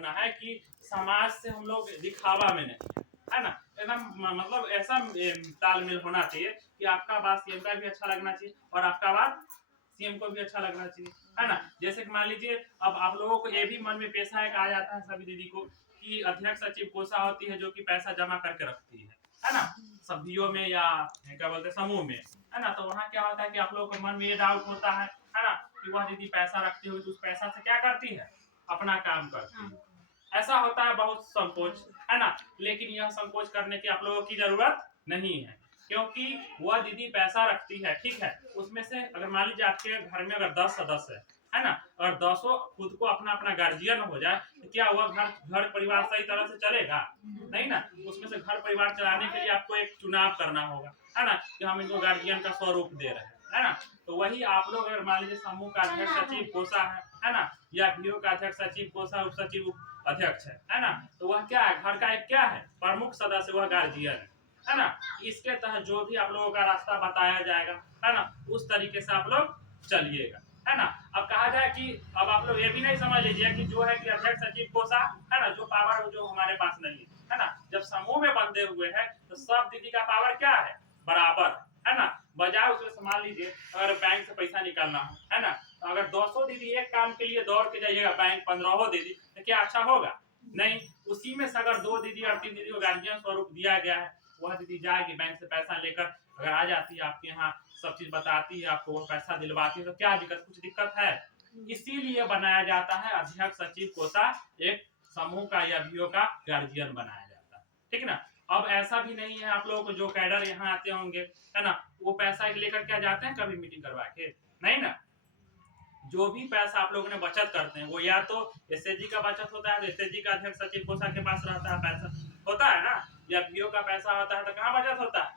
करना है कि समाज से हम लोग दिखावा में नहीं, है ना, एकदम मतलब ऐसा तालमेल होना चाहिए कि आपका बात सीएम का भी अच्छा लगना चाहिए और आपका बात सीएम को भी अच्छा लगना चाहिए, है ना। जैसे कि मान लीजिए अब आप लोगों को ये भी मन में पेशा एक आ जाता है सभी दीदी को कि अध्यक्ष सचिव कोषा होती है जो कि पैसा जमा करके रखती है ना, सभ्यों में या क्या बोलते हैं समूह में, है ना। तो वहाँ क्या होता है कि आप लोगों के मन में ये डाउट होता है ना, कि वह दीदी पैसा रखती हुई तो उस पैसा से क्या करती है, अपना काम करती है। ऐसा होता है बहुत संकोच, है ना। लेकिन यह संकोच करने की आप लोगों की जरूरत नहीं है, क्योंकि वह दीदी पैसा रखती है, ठीक है। उसमें से अगर मान लीजिए आपके घर में अगर 10 सदस्य है ना, और 10 खुद को अपना अपना गार्जियन हो जाए तो क्या वह घर परिवार सही तरह से चलेगा? नहीं ना। उसमें से घर परिवार चलाने के लिए आपको एक चुनाव करना होगा, है ना, कि हम इनको गार्जियन का स्वरूप दे रहे हैं, है ना। तो वही आप लोग अगर मान लीजिए समूह का अध्यक्ष सचिव कोषा है ना, या बीओ का अध्यक्ष सचिव कोषा उप सचिव अध्यक्ष है ना, तो वह क्या है, घर का एक क्या है, प्रमुख सदस्य, वह गार्जियन है ना। इसके तहत जो भी आप लोगों का रास्ता बताया जाएगा, है ना, उस तरीके से आप लोग चलिएगा, है ना। अब कहा जाए कि अब आप लोग ये भी नहीं समझ लीजिए कि जो है कि अध्यक्ष सचिव कोषा है ना, जो पावर जो हमारे पास नहीं है ना। जब समूह में बंधे हुए हैं तो सब दीदी का पावर क्या है, बराबर, है ना। बजाय उसमें संभाल लीजिए अगर बैंक से पैसा निकालना हो, है ना, तो अगर 200 दीदी एक काम के लिए दौड़ के जाइएगा बैंक 15 दीदी, तो क्या अच्छा होगा? नहीं। उसी में से अगर 2 दीदी और 3 दीदी को गार्जियन स्वरूप दिया गया है, वह दीदी जाएगी बैंक से पैसा लेकर, अगर आ जाती है आपके यहाँ, सब चीज बताती है आपको, वो पैसा दिलवाती है, तो क्या दिक्कत, कुछ दिक्कत है? इसीलिए बनाया जाता है अध्यक्ष सचिव कोषा, एक समूह का या बीओ का गार्जियन बनाया जाता है, ठीक ना। अब ऐसा भी नहीं है आप लोगों को जो कैडर यहाँ आते होंगे, है ना, वो पैसा लेकर क्या जाते हैं कभी मीटिंग करवा के? नहीं ना। जो भी पैसा आप लोगों ने बचत करते हैं वो या तो एसएचजी का बचत होता है, तो एसएचजी का अध्यक्ष सचिव कोषा के पास रहता है पैसा, होता है ना, या बीओ का पैसा होता है तो कहाँ बचत होता है,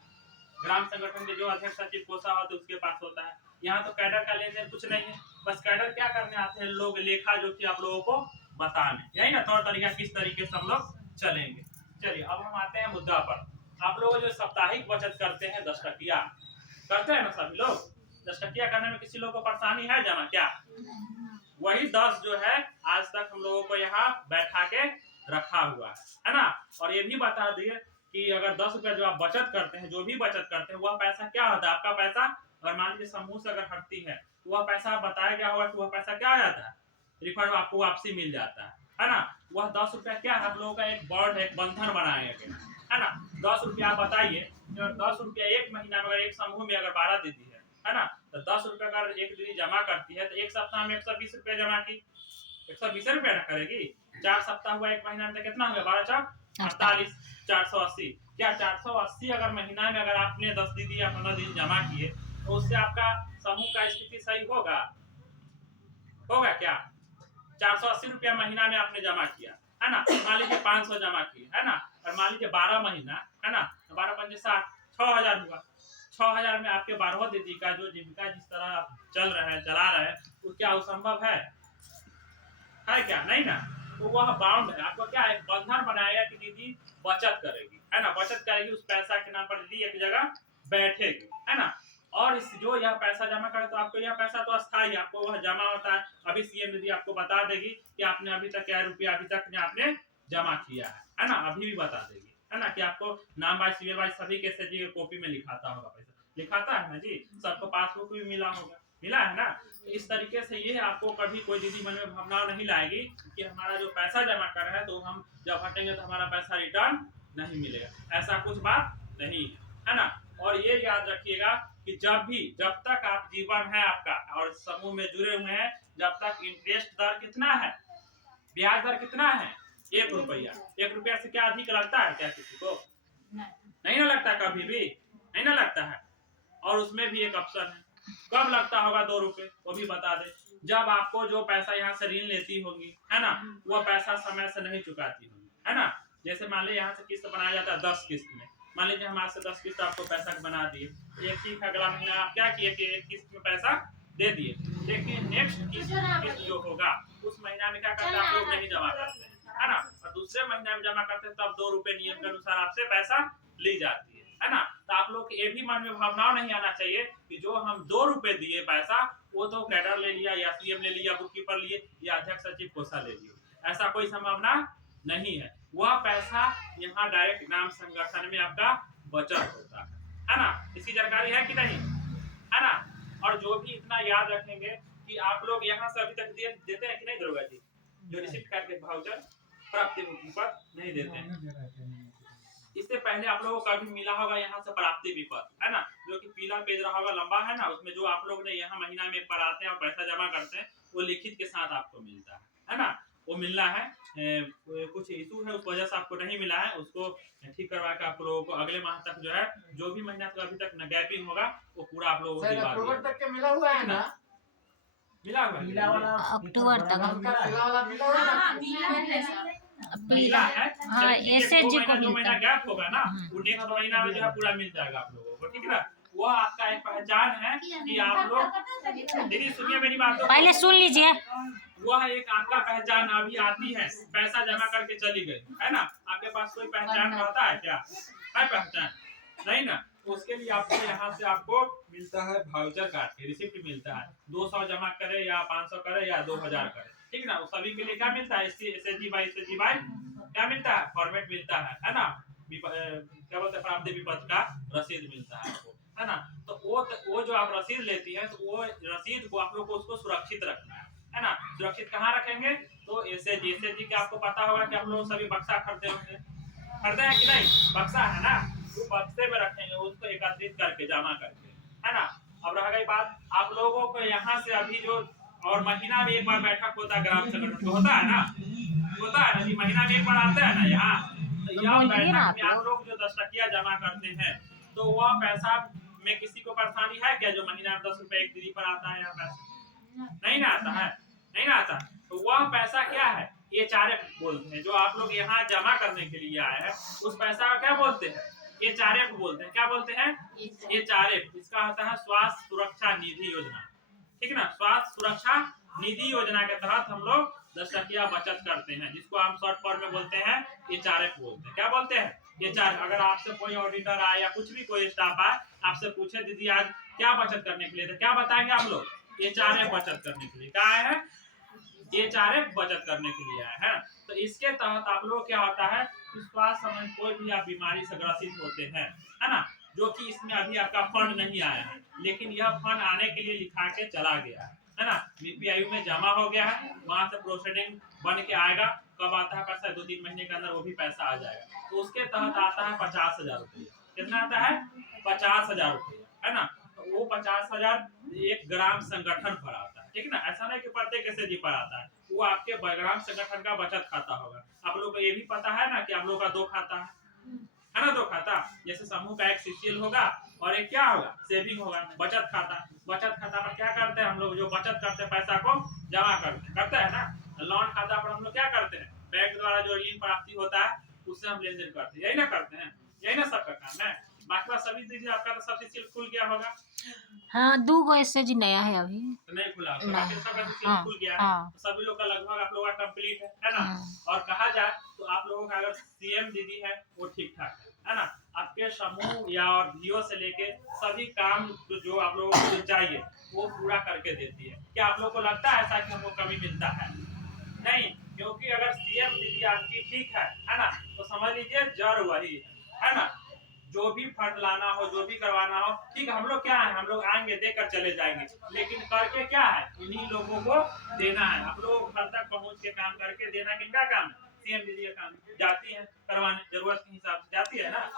ग्राम संगठन के जो अध्यक्ष सचिव कोषा होते उसके पास होता है। यहाँ तो कैडर का लेन देन कुछ नहीं है, बस कैडर क्या करने आते हैं लोग, लेखा जो कि आप लोगों को बताने, यही ना तौर तरीका किस तरीके से हम लोग चलेंगे। चलिए अब हम आते हैं मुद्दा पर। आप लोग जो साप्ताहिक बचत करते हैं 10 टकिया करते हैं ना सभी लोग, 10 टकिया करने में किसी लोग को परेशानी है जमा क्या? वही 10 जो है आज तक हम लोगों को यहाँ बैठा के रखा हुआ है ना। और ये भी बता दिए कि अगर 10 रुपया जो आप बचत करते हैं, जो भी बचत करते हैं, वह पैसा क्या होता है आपका पैसा, अगर मान लीजिए समूह से अगर हटती है तो वह पैसा बताया गया होगा कि वह पैसा क्या आ जाता है, रिफंड आपको वापसी मिल जाता है ना। वह 10 रुपया क्या है, आप लोगों का एक बॉन्ड, एक बंधन बनाया गया है ना। 10 रुपया आप बताइए, 10 रुपया एक महीना में अगर एक समूह में अगर 12 दीदी है ना, तो 10 रुपया अगर एक दीदी जमा करती है तो एक सप्ताह में 120 रुपया जमा की, 120 रुपया ना करेगी, 4 सप्ताह हुआ एक महीना में, तो कितना हुआ, 12 4 48, 480। क्या 480 अगर महीना में अगर आपने 10 दीदी या 15 दीदी जमा किए तो उससे आपका समूह का स्थिति सही होगा? होगा क्या? 480 रुपया महीना में आपने जमा किया है ना, मान लीजिए 500 जमा किए है ना, और मान लीजिए 12 महीना है ना, तो 12 पंजे 60, 6000 हुआ। 6000 में आपके 12 दीदी का जो जीविका जिस तरह चल रहा है, चला रहा है, वो क्या असंभव है क्या? नहीं ना। तो वह बाउंड है, आपको क्या है, बंधन बनाएगा कि दीदी बचत करेगी, है ना, बचत करेगी, उस पैसा के नाम पर दीदी एक जगह बैठेगी, है ना। और इस जो यह पैसा जमा करे तो आपको यह पैसा तो अस्थायी आपको वह जमा होता है। अभी सीएम दीदी आपको बता देगी कि आपने अभी तक क्या रुपया अभी तक ने आपने जमा किया है ना, अभी भी बता देगी, है ना, कि आपको नाम बाई सीरियल बाई सभी के एसएचजी कॉपी में लिखाता होगा, पैसा लिखाता है ना जी, सबको पासबुक भी मिला होगा, मिला है ना। इस तरीके से ये आपको कभी कोई दीदी मन में भावना नहीं लाएगी कि हमारा जो पैसा जमा कर रहा है तो हम जब हटेंगे तो हमारा पैसा रिटर्न नहीं मिलेगा, ऐसा कुछ बात नहीं है ना। और ये याद रखिएगा कि जब तक आप जीवन है आपका और समूह में जुड़े हुए हैं, जब तक इंटरेस्ट दर कितना है, ब्याज दर कितना है, 1 रुपया। 1 रुपया से क्या अधिक लगता है क्या किसी को? नहीं ना लगता, कभी भी नहीं ना लगता है। और उसमें भी एक ऑप्शन है, कब लगता होगा 2 रुपए, वो भी बता दे। जब आपको जो पैसा यहाँ से ऋण लेती होगी, है ना, वो पैसा समय से नहीं चुकाती होगी, है ना। जैसे मान लीजिए यहाँ से किस्त बनाया जाता है 10 किस्त में, मान लीजिए हम आज से 10 किस्त आपको पैसा बना दिए, एक ठीक अगला महीना आप क्या किए कि एक किस्त में पैसा दे दिए, लेकिन नेक्स्ट किस्त जो होगा उस महीना में क्या करते हैं आप लोग नहीं जमा करते हैं, है ना, और दूसरे महीना में जमा करते हैं तब 2 रुपए नियम के अनुसार आपसे पैसा ली जाती है ना। तो आप लोग ये भी मन में भावनाओं नहीं आना चाहिए कि जो हम 2 रुपए दिए पैसा वो तो कैडर ले लिया या सीएम ले लिया, बुक कीपर लिए या अध्यक्ष सचिव कोषा ले लिया, ऐसा कोई संभावना नहीं है। वह पैसा यहाँ डायरेक्ट ग्राम संगठन में आपका बचत होता है ना। इसकी जानकारी है कि नहीं, है ना। और जो भी इतना याद रखेंगे कि आप लोग यहाँ से अभी तक देते हैं कि नहीं दरोगा जी, जो रिसिप्ट करके वाउचर प्राप्ति विपद नहीं देते हैं। इससे पहले आप लोगों को कभी मिला होगा यहाँ से प्राप्ति विपद, है ना, जो कि पीला पेज रहा होगा, लंबा है ना, उसमें जो आप लोग ने यहाँ महीना में पर आते हैं और पैसा जमा करते हैं वो लिखित के साथ आपको मिलता है ना। वो मिलना है, कुछ इशू है उस वजह से आपको नहीं मिला है, उसको ठीक करवा के आप लोगों को अगले माह तक जो है, जो भी महीना तक अभी तक न गैपिंग होगा वो पूरा आप लोगों को अक्टूबर तक के मिला हुआ है ना, मिला हुआ अक्टूबर तक पीला है। हाँ, ऐसे जो महीना गैप होगा ना वो नेक्स्ट महीना में जो है पूरा मिल जाएगा आप लोगों को, ठीक है ना। वो आपका एक पहचान है कि आप लोग, दीदी सुनिए मेरी बात तो पहले सुन लीजिए, वह एक आपका पहचान अभी आती है, पैसा जमा करके चली गई, है ना। आपके पास कोई पहचान रहता है क्या, है पहचान नहीं ना, तो उसके लिए आपको यहाँ से आपको मिलता है वाउचर कार्ड की रिसिप्ट मिलता है। 200 जमा करे या 500 करे या 2000 करे, ठीक ना, सभी के लिए क्या मिलता है, एसएचजी बाई क्या मिलता है, फॉर्मेट मिलता है ना। क्या बोलते हैं, प्राप्ति विपद का रसीद मिलता है आपको, है ना। तो वो जो आप रसीद लेती है, तो वो रसीद को आप लोग को उसको सुरक्षित रखना है ना। सुरक्षित कहाँ रखेंगे, तो एसएचजी के आपको पता होगा कि आप लोग सभी बक्सा खरीदे होंगे, खरीदे हैं कि नहीं, बक्सा है ना, वो बक्से में रखेंगे, उसको एकत्रित करके जमा करके, है ना। अब रह गई बात, आप लोगों को यहाँ से अभी जो और महीना में एक बार बैठक होता है ग्राम संगठन, होता है ना, होता है ना जी, महीना में एक बार आते हैं ना यहाँ, तो यह बैठक में आप लोग जो 10 टकिया जमा करते हैं, तो वह पैसा में किसी को परेशानी है क्या, जो महीना में 10 रुपए एक दीदी पर आता है, यहाँ पैसा नहीं ना आता है, नहीं ना आता, तो वह पैसा क्या है, ये चारे बोलते हैं, जो आप लोग यहाँ जमा करने के लिए आए हैं, उस पैसा का क्या बोलते हैं, ये चारे बोलते हैं, क्या बोलते हैं, ये चारे। इसका होता है स्वास्थ्य सुरक्षा निधि योजना, ठीक ना। स्वास्थ्य सुरक्षा निधि योजना के तहत हम लोग 10 टकिया बचत करते हैं, जिसको हम शॉर्ट फॉर्म में बोलते हैं ये चारे बोलते हैं, क्या बोलते हैं, ये चार। अगर आपसे कोई ऑडिटर आए या कुछ भी कोई स्टाफ आए, आपसे पूछे दीदी आज क्या बचत करने के लिए, तो क्या बताएंगे आप लोग, ये चारे बचत करने के लिए, क्या है, ये चारे बचत करने के लिए आए हैं। तो इसके तहत आप लोग क्या होता है, स्वास्थ्य संबंधी कोई भी आप बीमारी से ग्रसित होते हैं, है ना, जो कि इसमें अभी आपका फंड नहीं आया है, लेकिन यह फंड आने के लिए लिखा के चला गया है ना, बीपीआई में जमा हो गया है, वहां से प्रोसीडिंग बन के आएगा, कब आता है पैसा, 2-3 महीने के अंदर वो भी पैसा आ जाएगा। तो उसके तहत आता है 50,000 रुपये, कितना आता है, 50,000 रुपये, है ना। तो वो 50,000 एक ग्राम संगठन पर आता है, ठीक ना, ऐसा नहीं कि प्रत्येक एसएचजी पर आता है, वो आपके ग्राम संगठन का बचत खाता होगा। आप लोग को ये भी पता है ना कि आप लोग का 2 खाता है ना, 2 खाता, जैसे समूह का एक सीसीएल होगा और एक क्या होगा, सेविंग होगा, बचत खाता। बचत खाता पर क्या करते हैं हम लोग, जो बचत करते हैं पैसा को जमा करते हैं ना। लोन खाता पर हम लोग क्या करते हैं, बैंक द्वारा जो ऋण प्राप्ति होता है उससे हम लेन देन करते हैं, यही ना करते हैं, यही ना सबका काम है। बाकी सभी दीजिए, आपका तो सब सीसीएल खुल गया होगा, हाँ 2 गो एसएचजी नया है अभी, तो नहीं खुला होगा, बाकी सबका सीसीएल खुल गया है, तो सभी लोग का लगभग आप लोगों का कंप्लीट है ना। और कहा जाए तो आप लोगों का अगर सीएम दीदी है वो ठीक ठाक है ना, आपके समूह या और वीओ से लेके सभी काम जो आप लोगों को चाहिए वो पूरा करके देती है। क्या आप लोगों को लगता है ऐसा कि हमको कभी मिलता है, नहीं, क्योंकि अगर सीएम दीदी आपकी ठीक है ना, तो समझ लीजिए जड़ वही है ना। जो भी फंड लाना हो, जो भी करवाना हो, ठीक है, हम लोग क्या है, हम लोग आएंगे देकर चले जाएंगे, लेकिन करके क्या है, इन्हीं लोगों को देना है। आप लोग घर तक पहुंच के काम करके देना किनका काम है, सीएम दीदी का काम। जाती है करवाने, जरूरत के हिसाब से जाती है ना,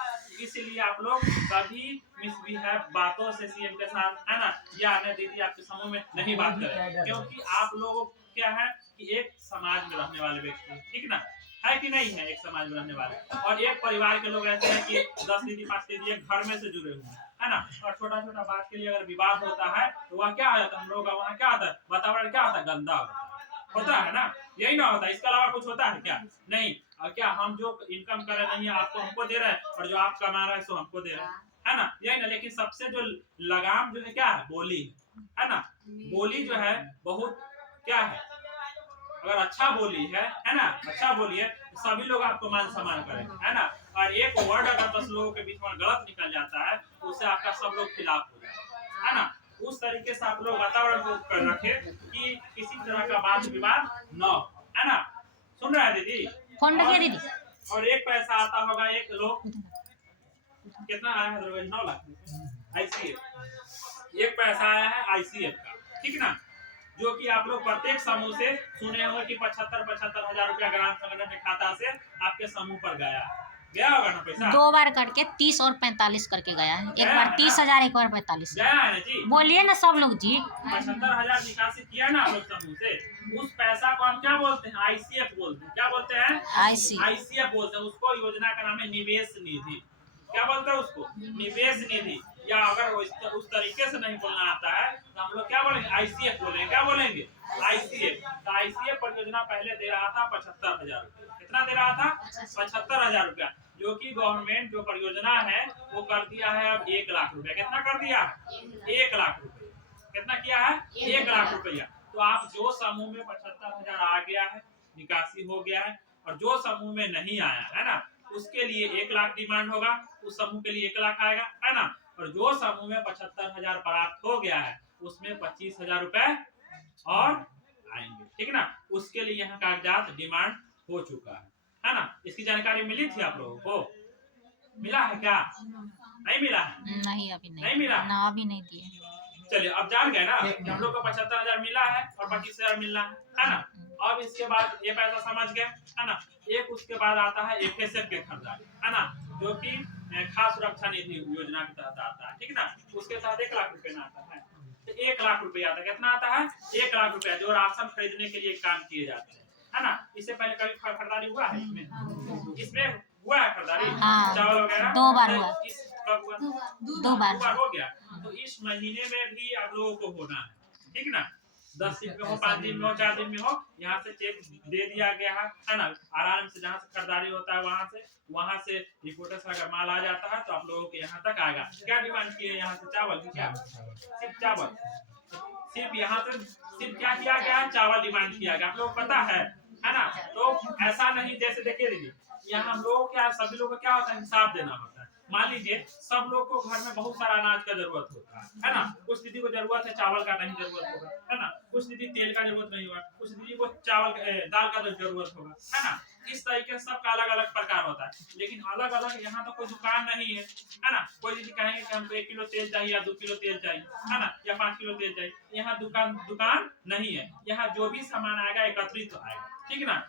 इसलिए आप लोग कभी मिसबिहेव बातों से सीएम के साथ, है ना, या अन्य दीदी आपके समूह में नहीं बात करें, क्योंकि आप लोग क्या है कि एक समाज में रहने वाले व्यक्ति, ठीक ना, है कि नहीं है, एक समाज में रहने वाले, और एक परिवार के लोग ऐसे हैं कि 10 दीदी 5 दीदी एक घर में से जुड़े हुए हैं, है ना। और छोटा छोटा बात के लिए अगर विवाद होता है तो वह क्या होता है, हम लोग का वहाँ क्या होता है, वातावरण क्या होता है, गंदा होता है ना, यही ना होता है, इसके अलावा कुछ होता है क्या, नहीं। और क्या हम जो इनकम कर रहे नहीं है आपको हमको दे रहे हैं, और जो आप कमा रहे हैं सो हमको दे रहे हैं, है ना, यही ना। लेकिन सबसे जो लगाम जो है क्या है, बोली है ना। बोली जो है बहुत क्या है, अगर अच्छा बोली है ना, अच्छा बोली है तो सभी लोग आपको मान सम्मान करेंगे, है ना। और एक वर्ड अगर 10 लोगों के बीच में गलत निकल जाता है तो उससे आपका सब लोग खिलाफ हो जाए, है ना। उस तरीके से आप लोग वातावरण को कर रखे कि किसी तरह का वाद विवाद न हो, है ना। सुन रहा है दीदी? फोन रखिए दीदी। और एक पैसा आता होगा एक लोग, कितना आया है दरवेज? 9 लाख ICF। एक पैसा आया है ICF का, ठीक ना, जो कि आप लोग प्रत्येक समूह से सुने होंगे कि 75 हजार रुपया ग्राम संगठन के खाता से आपके समूह पर गया होगा ना पैसा? 2 बार करके 30 और 45 करके गया है। एक बार 30,000, एक बार 45। गया है ना जी? बोलिए ना सब लोग जी। 75,000 निकासी किया ना आप लोग समूह से, उस पैसा को हम क्या बोलते हैं? ICF बोलते हैं। क्या बोलते हैं? ICF बोलते हैं। उसको योजना का नाम है निवेश निधि। क्या बोलते हैं उसको? निवेश निधि। या अगर उस तरीके से नहीं बोलना आता है तो हम लोग क्या बोलेंगे? ICF बोलेंगे। क्या बोलेंगे? ICF। तो ICF परियोजना पहले दे रहा था 75,000 रुपया। कितना दे रहा था? 75,000 रुपया, जो कि गवर्नमेंट जो परियोजना है वो कर दिया है अब 1 लाख रुपया। कितना कर दिया है? 1 लाख रुपया। कितना किया है? 1 लाख रुपया। तो आप जो समूह में 75,000 आ गया है, निकासी हो गया है, और जो समूह में नहीं आया है ना, उसके लिए 1 लाख डिमांड होगा, उस समूह के लिए 1 लाख आएगा, है ना। और जो समूह में 75,000 प्राप्त हो गया है उसमें 25,000 रुपए और आएंगे, ठीक ना। उसके लिए यहाँ कागजात डिमांड हो चुका है ना। इसकी जानकारी मिली थी आप लोगों को? मिला है क्या? नहीं मिला है? नहीं अभी नहीं मिला है? ना, अभी नहीं दिए। चलिए अब जान गए ना कि हम लोग को 75,000 मिला है और 25,000 मिलना है ना। अब इसके बाद ये पैसा समझ गए, है ना। एक उसके बाद आता है FSF के खरीदारी, है ना, जो कि खाद्य सुरक्षा निधि योजना के तहत आता है, ठीक ना। उसके तहत 1 लाख रुपए आता है। तो 1 लाख रुपए आता है। कितना आता है? 1 लाख रुपया, जो राशन खरीदने के लिए काम किए जाते हैं, है ना। इससे पहले कभी खरीदारी हुआ है इसमें हुआ है खरीदारी? हाँ, चावल वगैरह 2 बार हुआ। कब हुआ? 2 बार हो गया। तो इस महीने में भी आप लोगों को होना है, ठीक ना। 10 दिन में हो, 5 दिन में हो, 4 दिन में हो, यहाँ से चेक दे दिया गया है ना। आराम से जहाँ से खरीदारी होता है वहाँ से रिपोर्टर से अगर माल आ जाता है तो आप लोगों के यहाँ तक आएगा। क्या डिमांड किए यहाँ से? चावल की। क्या? सिर्फ चावल? सिर्फ यहाँ से सिर्फ क्या किया गया है? चावल डिमांड किया गया। आप लोग पता है ना। तो ऐसा नहीं, जैसे देखिए दीदी, यहाँ हम लोग क्या, सभी लोग को क्या होता है? हिसाब देना होता है। मान लीजिए सब लोग को घर में बहुत सारा अनाज का जरूरत होता है ना। कुछ दीदी को जरूरत है चावल का, नहीं जरूरत होगा, है ना। कुछ दीदी तेल का जरूरत नहीं होगा, कुछ दीदी को दाल का जरूरत होगा, है ना। इस तरीके से सबका अलग अलग प्रकार होता है। लेकिन अलग अलग यहाँ तो कोई दुकान नहीं है ना। कोई दीदी कहेंगे कि हमको 1 किलो तेल चाहिए या 2 किलो तेल चाहिए, है ना, या 5 किलो तेल चाहिए। यहाँ दुकान नहीं है। यहाँ जो भी सामान आएगा एकत्रित आएगा, ठीक ना।